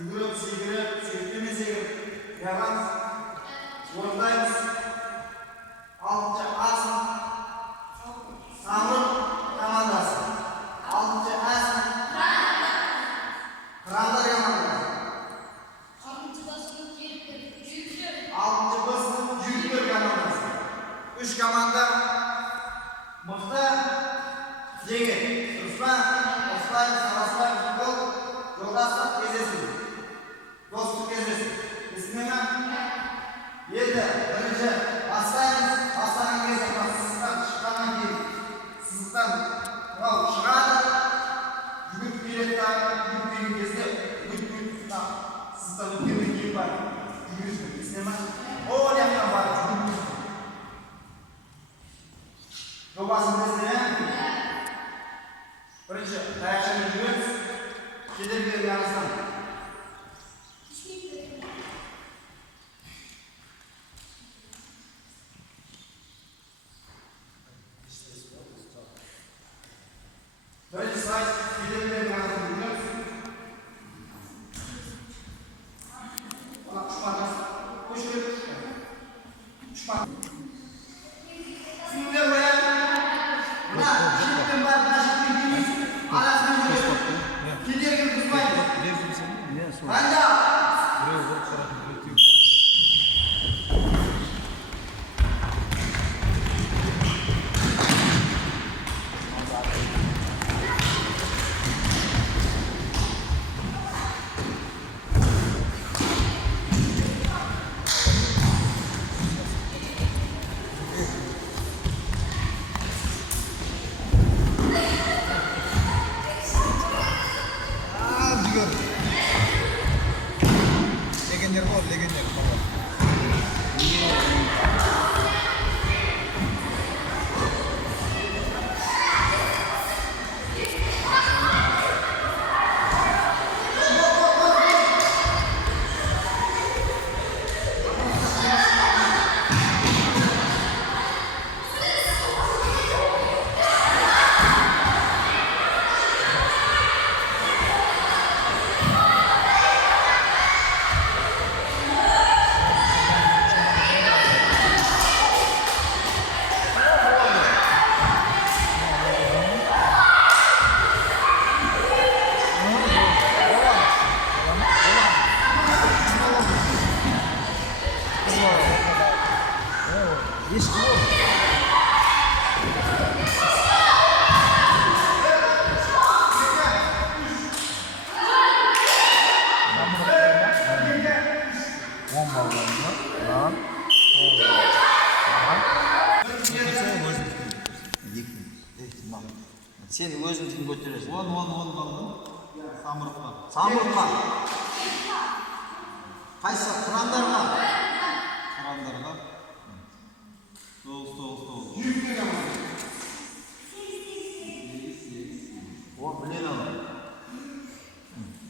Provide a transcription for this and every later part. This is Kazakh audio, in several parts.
Yügürüp, sigirip, sevdiğini sevip, yapamız. Ortayız. Altıncı asın. Samur komandası. Altıncı asın. Kıranlar komandası. Altıncı basın Jülkör komandası. 3 komanda mıhtı jengil. Ruslan, Osman, Saraslan, futbol, yoldaşlık gezesi. Dostluk gezesi. İsmini Yedi, birinci, hastayız, hastanın gezisi, sızlıktan çıkandan кейін, sızlıktan шығады, жүгіріп келеді дағы, жүгіріп келген кезде, сызықтан өткеннен кейін бар, жүгіріп есіне ма? Ол жақтан бар, жүгіріп жобасын білесіне? Бірінші, таяқшамен жүгіреміз, кедергілерге арасынан. Бірінші сайт, кедергілерге арасынан жүгіреміз. Ona uçmadınız. Koş öyle uçmadınız. Şimdi buraya buna şirketin var, buna şirketin girmeyiz. Arasını görelim. Kediye gibi kızmayın. Ben de. Legender var, legender. Sen özünü götürürsün. 10 kaldı. Samırıkma. Samırıkma. Qaysi Qur'onlarga? Qur'onlarga. Stol. O bilen olur.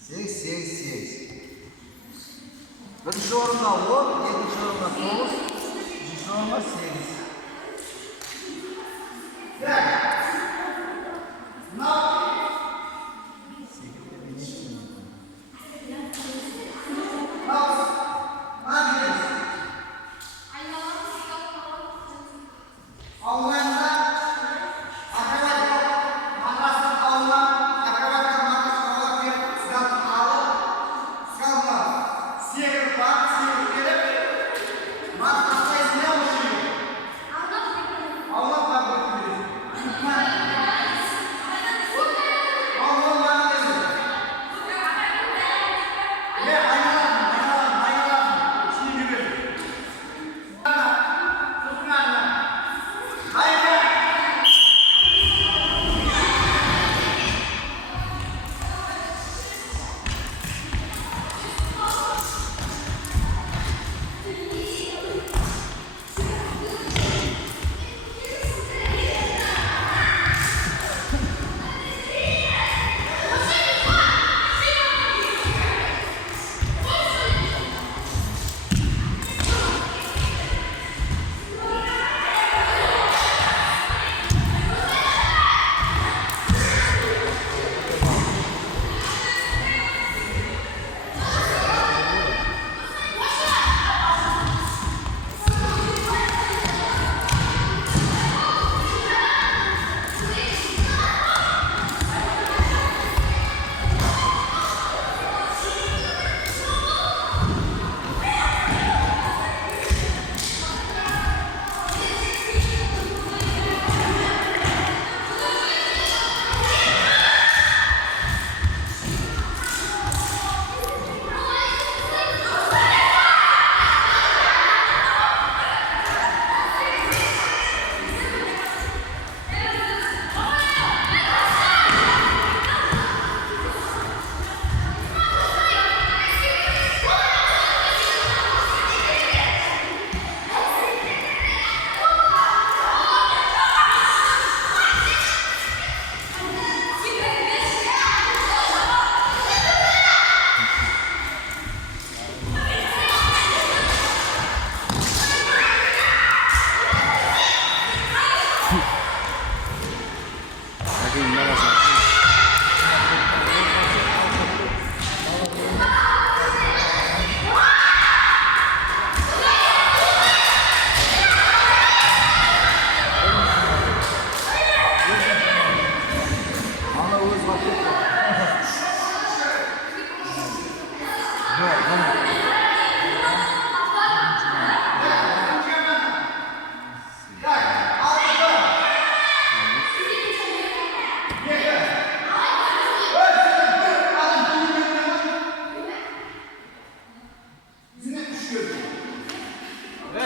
8. Birinchi o'rinda 10, ikkinchi o'rinda 9, uchinchi o'rinda 8.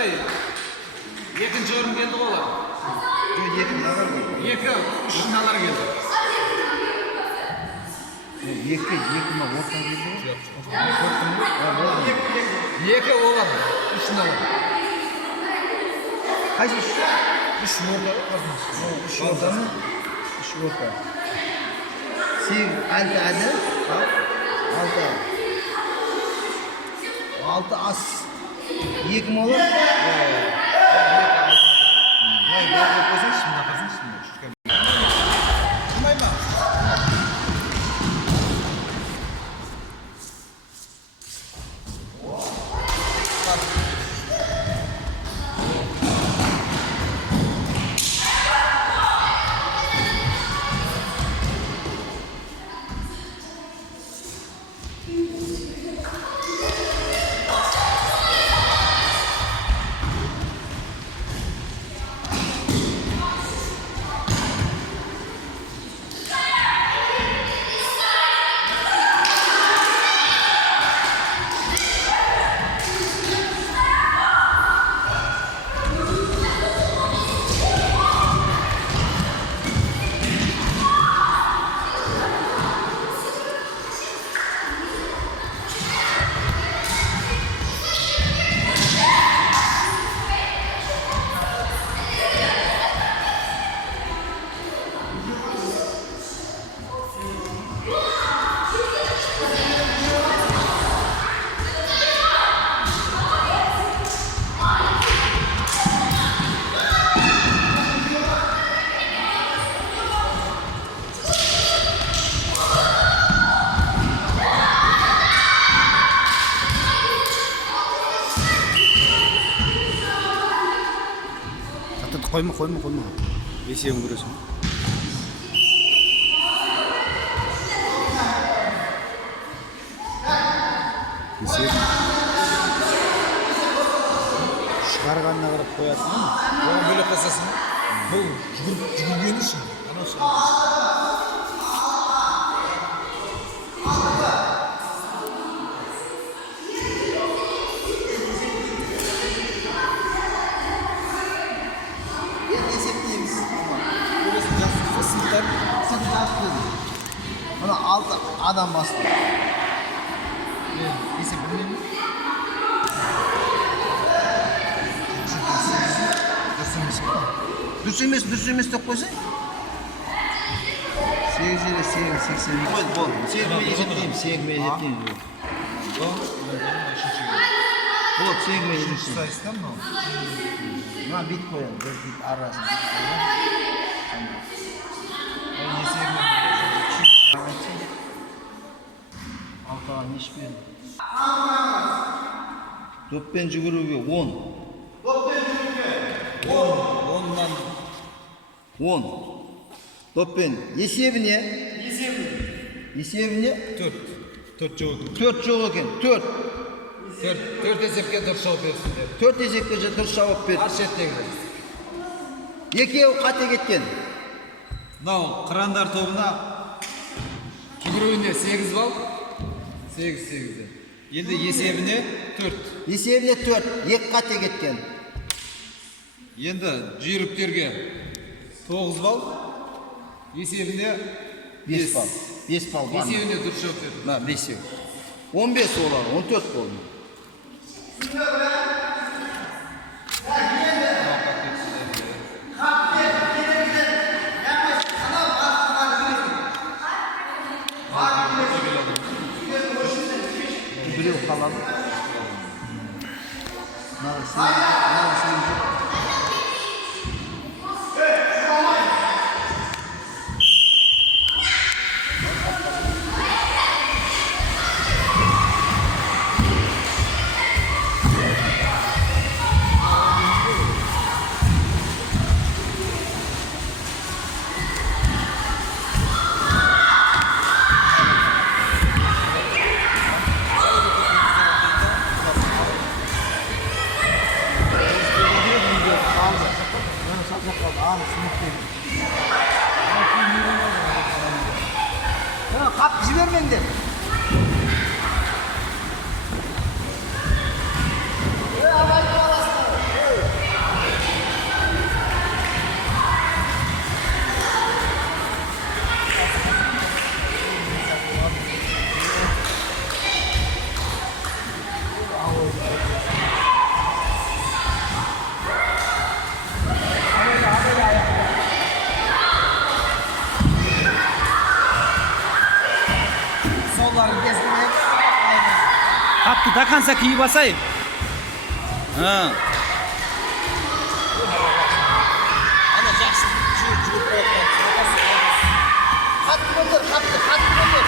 Ey, ikinci yorum geldi olar. Екі, үш финалар келді. Екі ма орта келді Екі олар, үш финалар. қайсы үш Үш орта, үш ортаны үш орта сегіз алты ас екі ма олар қойма бесеуін көресің шығарғанына қарап қоятын Оған бөлек қосасың. Бұл жүгіргені үшін. Анау шығарған. есептейміз Көресің, жақсы сыныптар. мына 6 адам басты Есеп білмеймін. дұрыс емес деп қойсаң 8 или 8 80 болды сегізмен есептейміз болады сегізмен есептейміз Сайыстан мынау. мына бүйтіп қоямыз біз бүйтіп арасын алтыға неше берді доппен жүгіруге 10 Оннан 10 доппен есебіне 4 жауап. 4 жоқ екен 4 4 есепке дұрыс жауап берсіндер. 4 есепке дұрыс жауап берді Ар шеттегілер. екеуі қате кеткен Мынау қырандар тобына жүгіруіне 8 балл. 8-8. Енді есебіне 4. есебіне 4 екі қате кеткен Енді жүйріктерге 9 балл. Есебіне 5 балл 5 балл бар Есебіне дұрыс жауап берді. мына бесеу 15 олар 14 болды біреу қалады Qapti da qancha kiyib olsay. Ha. Ana yaxshi jur qo'ygan. Qattiq o'tir, qattiq o'tir.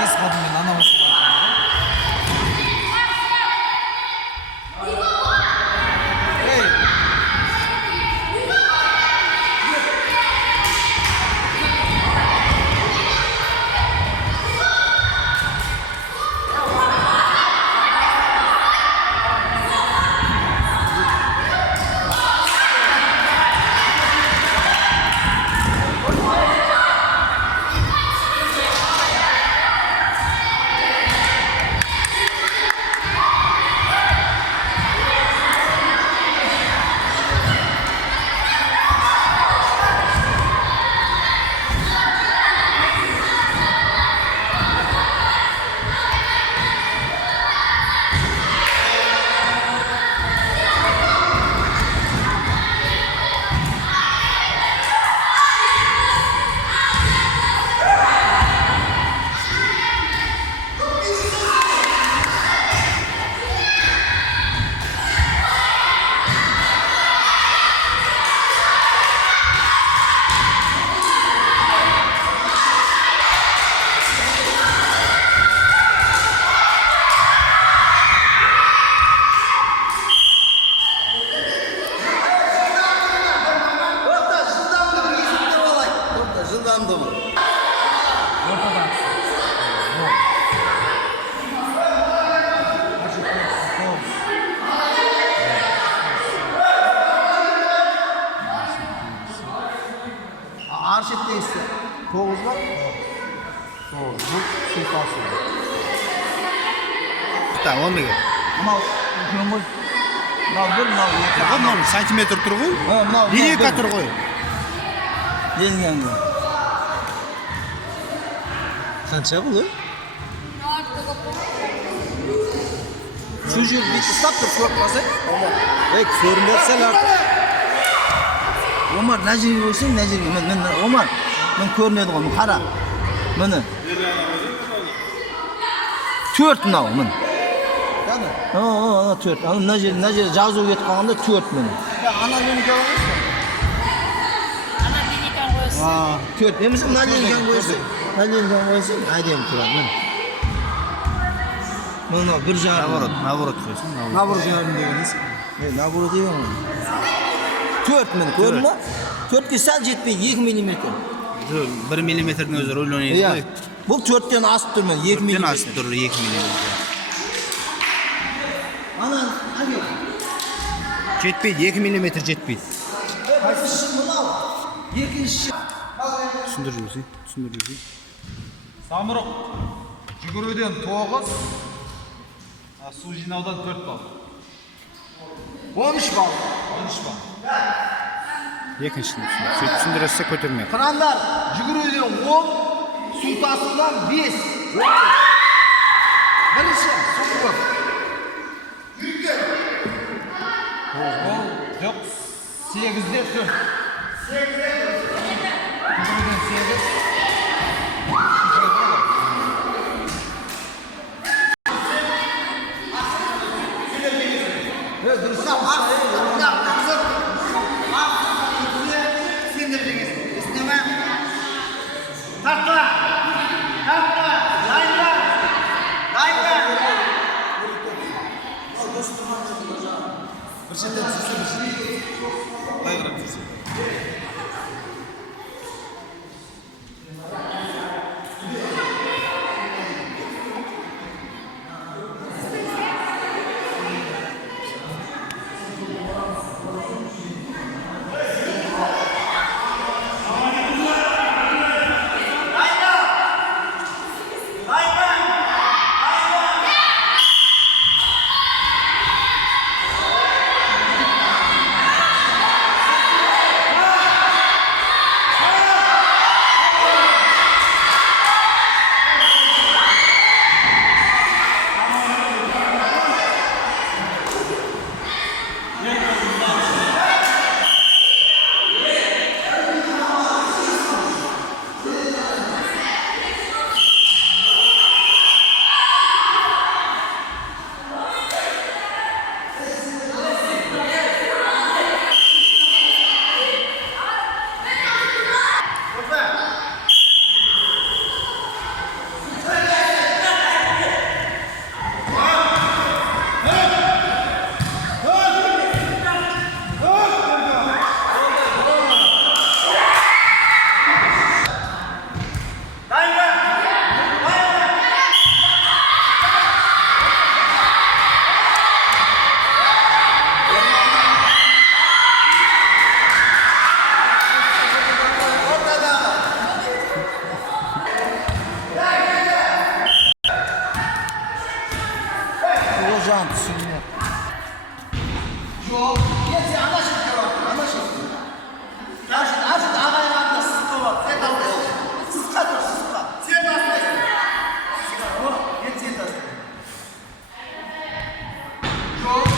Biz kadının anaması var. Hey. Arşivde ise 9 var. 9. Bu şifası. Tamam olmuyor. Ama kömür. Tamam santimetr turgu. Lirika turgu. Yengen bu. Qancha bu? Shu yerga istab turib ko'rmasa, ey ko'rmasalar. Omar najriga bo'lsang, najriga men Omar men ko'rmaydi qo'y, qara. Mana. 4 nav men. Qani? Ha, 4. Ana najri jazuv ketib qolganda 4 men. Ana menga qo'yasiz. Ana menga qo'yasiz. Ha, 4. Endi najriga qo'yasiz. Najriga qo'yasiz, aydem turadi men. Mana bir jarım. Navorot koysun. Navruz yarım degeniz. Navruz deyim. 4 min, ko'rdingmi? 4 ga sal jetmaydi, 2 mm. 1 milimetrning o'zi rullanaydi. Ya. Bu 4 dan osib turmadi, 2 mm. Ten asib turur 2 milimetr. Ana, aka. Jetmaydi, 2 milimetr jetmaydi. Qaysi bunav? Ikkinchi. Tushundirib Samuruk. Juguruvdan 9. Suv jinavdan 4 bal. 13 bal. 13 bal. Екіншісін түсіндірсе көтермейді. Kranlar juguruvdan 10, suv tasidan 5. Birinchi, so'nggi. Yok. 8'de 4. 8'de 8. Dursam kızım. Sindireceksin. İstemem. Tartla. Tartla. Layla. Layla. Bir şeyden çıksın. Aygırıp çıksın. Hocam sinir. Yok. Yetse anlaşıldı diyor. Anlaşıldı. Artık ağabeyin adına sıkı var. Sen dalgasın. Sıska dur sıska. Sen dalgasın. Sıska. Yetse dalgasın. Yok.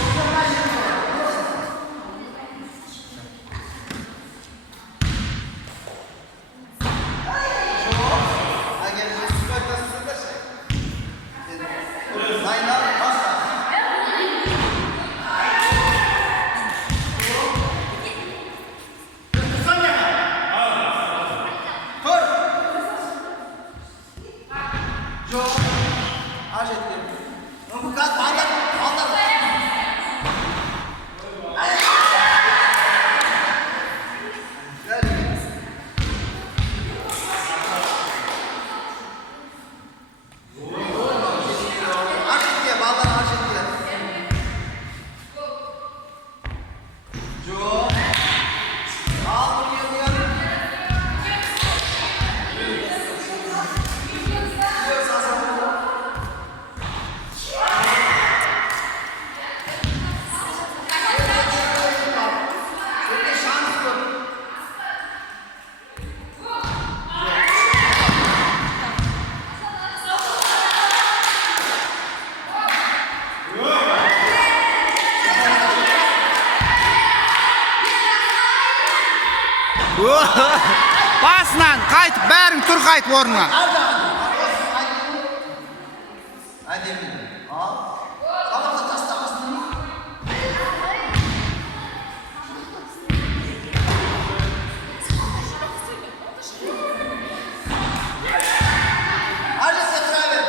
Basынан қайтып, бәрің тұр қайтып орнына. Hadi. Al. Sabahta taslamasın. Hadi Setravi.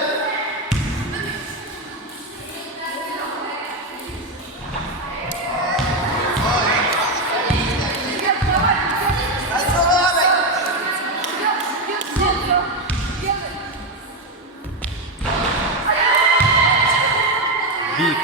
Биік.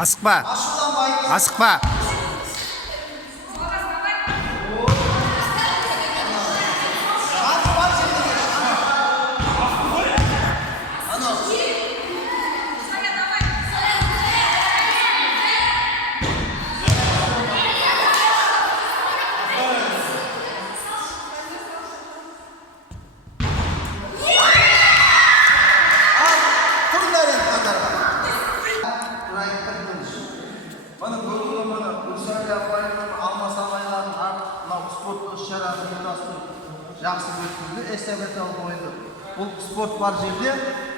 Асықпа. Асықпа. Mana ko'rgan mana Gulsara apayning Almas agaylarning mынау sport ish-charalarni uyg'ontirib yaxshi o'tkazdi. Estafetалық o'yinda. Bu sport бар жерде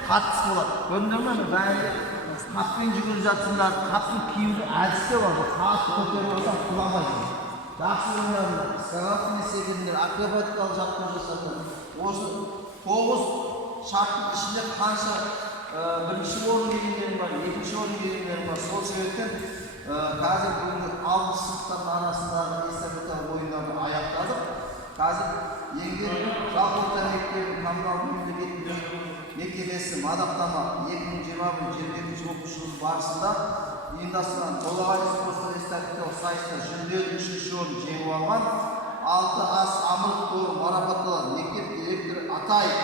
қатыс болады. Көрдіңдер ме? Бәрі қаппен жүгіріп жатсыңдар, қаптың киюдің әдісі бар. Бұл қатты көтеріп алсаң құламайсың. Жақсы ойнадыңдар. Скалолатный секілділер, акробатикалық жаттығу жасадыңдар. Осы 9 шарттың ішінде қанша бірінші орын иеленгені бар, екінші орын иеленгені бар. Сол себептен қазір бүгінгі 6 сыныптардың арасындағы эстафеталық ойындарды аяқтадық. Қазір еңбек жалпы орта мектебінің коммуналдық мемлекеттік мекемесі мадақтама 2021-22 оқу жылы барысында ұйымдастырған толағай спорттық эстафеталық сайыста жүлделі 3-ші орын жеңіп алған 6 ас амыр тобы марапатталған мектеп директоры Атаев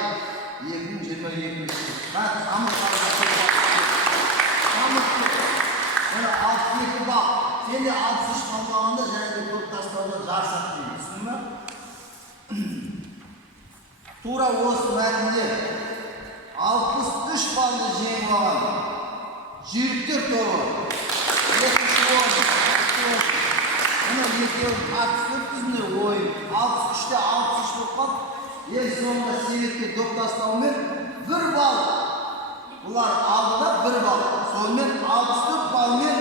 2022 Mana 62 bak, sen de 63 kalmağında және көп тастауda жарысады деймін, түсіндің ба? Тура осы мәтінде 63 балды жеңіп алған жүйріктер тобы екінші орын. Мына екеуі тартыс өткізді ойын. 63-те 63 болып қалды. Ең соңында себепке доп тастаумен 1 балл. Бұлар алдыда 1 балл. Сонымен 64 балмен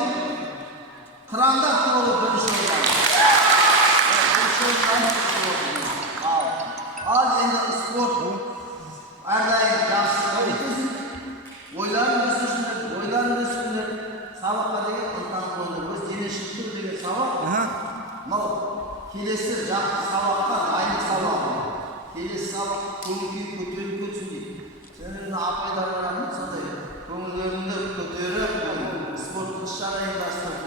қыранда тобы бірінші орын. Ал енді спорт әрдайым жақсы өткізіп, ойларын өсіріңдер, сабаққа деген ынтаны қойыңдар. Өз дене шынықтыру деген сабақ. Мынау келесі жақсы сабаққа дайындық сабағы. Келесі сабақ көңіл-күй көтеріп кетсін дейді. Сенің апайларың сондай көңілдеріңді көтеріп, спорттық іс-шара ұйымдастырып